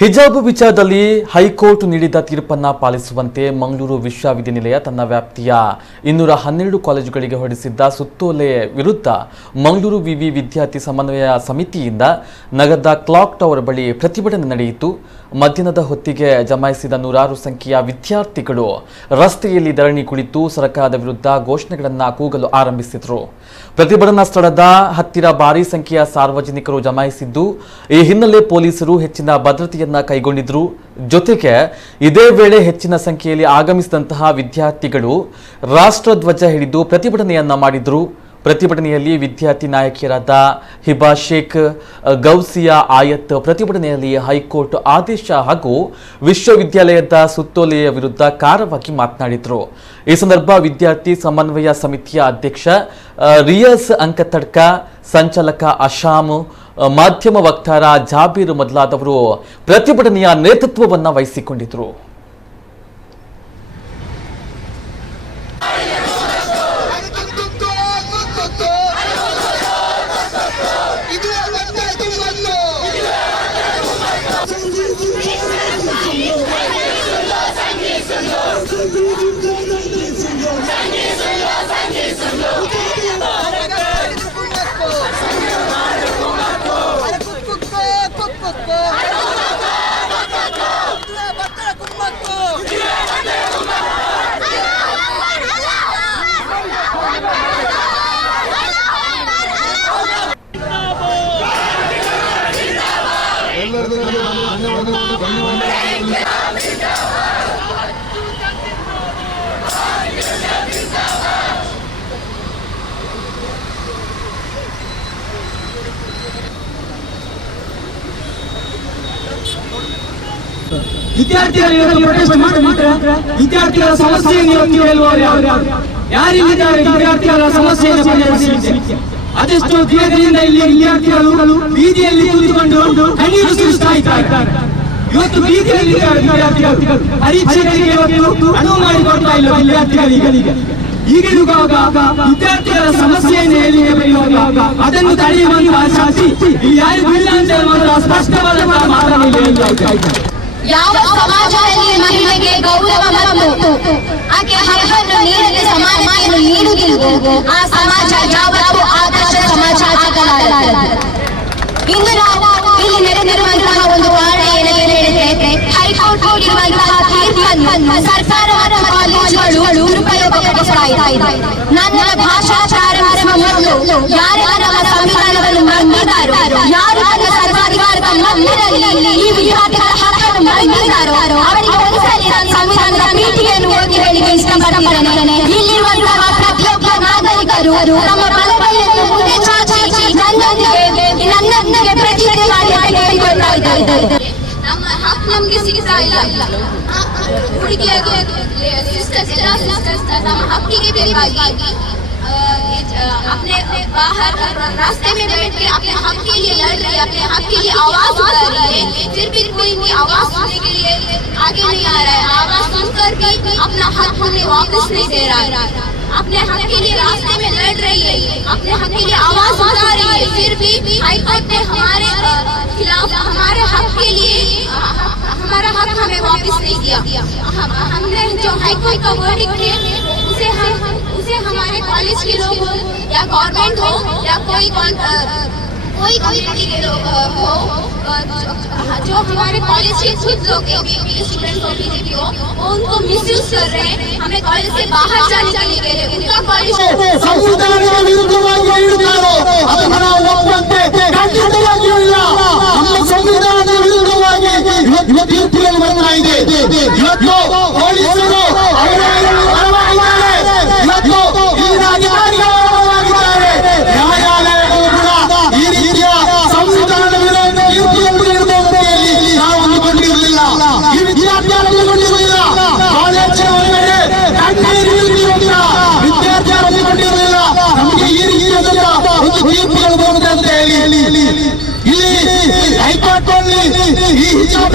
ಹಿಜಾಬ್ ವಿಚಾರದಲ್ಲಿ ಹೈಕೋರ್ಟ್ ನೀಡಿದ ತೀರ್ಪನ್ನು ಪಾಲಿಸುವಂತೆ ಮಂಗಳೂರು ವಿಶ್ವವಿದ್ಯಾನಿಲಯ ತನ್ನ ವ್ಯಾಪ್ತಿಯ 212 ಕಾಲೇಜುಗಳಿಗೆ ಹೊರಡಿಸಿದ್ದ ಸುತ್ತೋಲೆ ವಿರುದ್ಧ ಮಂಗಳೂರು ವಿವಿ ವಿದ್ಯಾರ್ಥಿ ಸಮನ್ವಯ ಸಮಿತಿಯಿಂದ ನಗರದ ಕ್ಲಾಕ್ ಟವರ್ ಬಳಿ ಪ್ರತಿಭಟನೆ ನಡೆಯಿತು. ಮಧ್ಯಾಹ್ನದ ಹೊತ್ತಿಗೆ ಜಮಾಯಿಸಿದ ನೂರಾರು ಸಂಖ್ಯೆಯ ವಿದ್ಯಾರ್ಥಿಗಳು ರಸ್ತೆಯಲ್ಲಿ ಧರಣಿ ಕುಳಿತು ಸರ್ಕಾರದ ವಿರುದ್ಧ ಘೋಷಣೆಗಳನ್ನು ಕೂಗಲು ಆರಂಭಿಸಿದರು. ಪ್ರತಿಭಟನಾ ಸ್ಥಳದ ಹತ್ತಿರ ಭಾರೀ ಸಂಖ್ಯೆಯ ಸಾರ್ವಜನಿಕರು ಜಮಾಯಿಸಿದ್ದು, ಈ ಹಿನ್ನೆಲೆ ಪೊಲೀಸರು ಹೆಚ್ಚಿನ ಭದ್ರತೆಯನ್ನ ಕೈಗೊಂಡಿದ್ರು. ಜೊತೆಗೆ ಇದೇ ವೇಳೆ ಹೆಚ್ಚಿನ ಸಂಖ್ಯೆಯಲ್ಲಿ ಆಗಮಿಸಿದಂತಹ ವಿದ್ಯಾರ್ಥಿಗಳು ರಾಷ್ಟ್ರಧ್ವಜ ಹಿಡಿದು ಪ್ರತಿಭಟನೆಯನ್ನ ಮಾಡಿದ್ರು. ಪ್ರತಿಭಟನೆಯಲ್ಲಿ ವಿದ್ಯಾರ್ಥಿ ನಾಯಕಿಯರಾದ ಹಿಬಾ ಶೇಖ್, ಗೌಸಿಯಾ ಆಯತ್ ಪ್ರತಿಭಟನೆಯಲ್ಲಿ ಹೈಕೋರ್ಟ್ ಆದೇಶ ಹಾಗೂ ವಿಶ್ವವಿದ್ಯಾಲಯದ ಸುತ್ತೋಲೆಯ ವಿರುದ್ಧ ಖಾರವಾಗಿ ಮಾತನಾಡಿದರು. ಈ ಸಂದರ್ಭ ವಿದ್ಯಾರ್ಥಿ ಸಮನ್ವಯ ಸಮಿತಿಯ ಅಧ್ಯಕ್ಷ ರಿಯಾಸ್ ಅಂಕತಡ್ಕ, ಸಂಚಾಲಕ ಅಶಾಮ್, ಮಾಧ್ಯಮ ವಕ್ತಾರ ಜಾಬೀರ್ ಮೊದಲಾದವರು ಪ್ರತಿಭಟನೆಯ ನೇತೃತ್ವವನ್ನು ವಹಿಸಿಕೊಂಡಿದ್ದರು. ವಿದ್ಯಾರ್ಥಿಗಳು ಪ್ರೊಟೆಸ್ಟ್ ಮಾಡ್ತಾರೆ. ವಿದ್ಯಾರ್ಥಿಗಳ ಸಮಸ್ಯೆಯನ್ನು ಕೇಳುವವರು ಯಾರಿದ್ದಾರೆ? ವಿದ್ಯಾರ್ಥಿಗಳ ಸಮಸ್ಯೆಯನ್ನು ಪರಿಹರಿಸಲಿಕ್ಕೆ ಅದೆಷ್ಟೋ ದಿನಗಳಿಂದ ಇಲ್ಲಿ ವಿದ್ಯಾರ್ಥಿಗಳು ಬೀದಿಯಲ್ಲಿ ಕುಳಿತುಕೊಂಡು ಕಣ್ಣೀರು ಸುರಿಸ್ತಾ ಇದ್ದಾರೆ. ಇವತ್ತು ಬೀದಿಯಲ್ಲಿ ವಿದ್ಯಾರ್ಥಿಗಳು ಪರೀಕ್ಷೆಗಳಿಗೆ ಇವತ್ತು ಅನುವು ಮಾಡಿಕೊಡ್ತಾ ಇಲ್ಲ ವಿದ್ಯಾರ್ಥಿಗಳಿಗೆ. ಈಗಿರುವಾಗ ವಿದ್ಯಾರ್ಥಿಗಳ ಸಮಸ್ಯೆಯನ್ನು ಹೇಳಿಕೆ ಬರೆಯುವಾಗ ಅದನ್ನು ತಡೆಯುವಂತಹ ಶಾಸ್ತಿ ಇಲ್ಲಿ ಯಾರಿಗೂ ಇಲ್ಲ ಅಂತ ಹೇಳುವಂತಹ ಸ್ಪಷ್ಟವಾದಂತಹ ಮಾತನ್ನು ಯಾವ ಸಮಾಜದಲ್ಲಿ ಮಹಿಳೆಗೆ ಗೌರವ ಮತ್ತು ಆಕೆ ಹಕ್ಕನ್ನು ನೀಡಲು ಸಮಾನತೆಯನ್ನು ನೀಡುತ್ತಿರುವುದು ಆ ಸಮಾಜ ಯಾವತ್ತೂ ಆದರ್ಶ ಸಮಾಜ ಆಗಲಾರದು. ಇಂದು ನಾವು ಇಲ್ಲಿ ನಡೆದಿರುವಂತಹ ಒಂದು ಕಾರಣ ಏನೆಂದರೆ ಹೈಕೋರ್ಟ್ ನೀಡಿರುವಂತಹ ತೀರ್ಪನ್ನು ಸರ್ಕಾರ ಮತ್ತು ಕಾಲೇಜುಗಳು ದುರುಪಯೋಗಪಡಿಸ್ತಾ ಇದೆ. ನನ್ನ ಭಾಷಾ ಪ್ರಾರಂಭಿಸುವ ಮೊದಲು ಯಾರೆಲ್ಲ ನಮ್ಮ ಸಂವಿಧಾನವನ್ನು ನಂಬಿದ್ದಾರೋ, ಯಾರು ತನ್ನ ಸರ್ವಾಧಿಕಾರದ ಮಧ್ಯದಲ್ಲಿ ಈ ವಿದ್ಯಾರ್ಥಿಗಳ ಹಕ್ಕನ್ನು ಅವರಿಗೆ ಒಂದ್ಸಲಿ ನಾನು ಸಂವಿಧಾನದ ಪೀಠಿಗೆಯನ್ನು ಓದಿ ಹೇಳಿಕೆ ಇಷ್ಟಪಡುತ್ತೇನೆ. ಇಲ್ಲಿರುವಂತಹ ಪ್ರತಿಯೊಬ್ಬ ನಾಗರಿಕರು ನಮ್ಮ ಬಲಗೈಯನ್ನು ಮುಂದೆ ಚಾಚಿ ನನ್ನೊಂದಿಗೆ ಪ್ರತಿಜ್ಞೆ ಮಾಡಿ ಹೇಳಿಕೊಳ್ತಾ ಇದ್ದಾರೆ. ನಮ್ಮ ಹಕ್ಕು ನಮ್ಗೆ ಸಿಗ್ತಾ ಇಲ್ಲ. ಹುಡುಗಿಯಾಗಿ ನಮ್ಮ ಹಕ್ಕಿಗೆ ಬೇಕಾಗಿ अपने बाहर रास्ते में बैठ के अपने हक के लिए लड़ रही है, अपने हक के लिए आवाज उठा रही है. फिर भी कोई भी आवाज सुनने के लिए आगे नहीं आ रहा है. आवाज सुनकर भी अपना हक हमें वापस नहीं दे रहा है. अपने हक के लिए रास्ते में लड़ रही है, अपने हक के लिए आवाज उठा रही है. फिर भी हाईकोर्ट ने हमारे खिलाफ हमारे हक के लिए हमारा हक हमें वापस नहीं दिया. हमने जो हाईकोर्ट का वर्डिक्ट है उसे हमारे कॉलेज के लोग हो या गवर्नमेंट हो या कोई कम्युनिटी के लोग हो, जो हमारे कॉलेज के खुद लोग स्टूडेंट हो, बीजेपी हो, वो उनको मिसयूज कर रहे हैं. हमें कॉलेज से बाहर जाने के लिए कह रहे हैं. उनका कॉलेज ಹೈಕೋರ್ಟ್ ಈ ಹಿಜಾಬ್